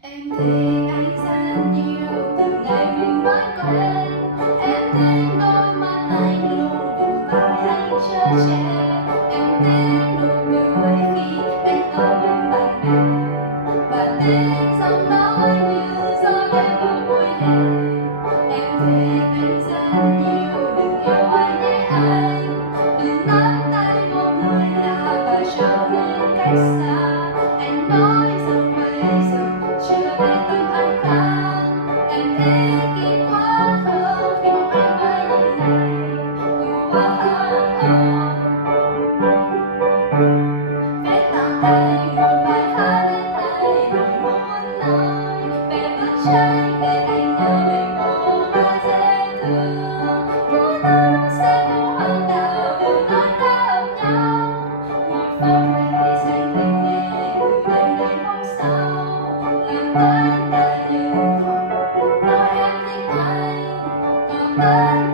Em thích anh rất nhiều từ ngày mình mới quen. Em thích đôi mắt anh luôn cùng vai anh chở che. Em thích nụ cười khi anh ở bên bạn bè, và thích giọng nói như gió nhẹ vào buổi hè. Em thích anh rất nhiều, đừng yêu ai nhé anh. Đừng nắm tay một người lạ và trở nên cách xa. Anh nói rằng bây giờ chưa đến tìm ai khác. Em thích khi quá khứ khi mong anh mãi như này. Viết tặng anh một bài hát để thay đổi muốn nói về bức tranh để anh nhớ về cô gái dễ thương. Muốn nói sẽ cố anh đào điều nói cao nhau. Ngồi phố hay dành tình nghe từ đêm đến hôm sau. Làm tất cả những không nói em thích anh. Còn tất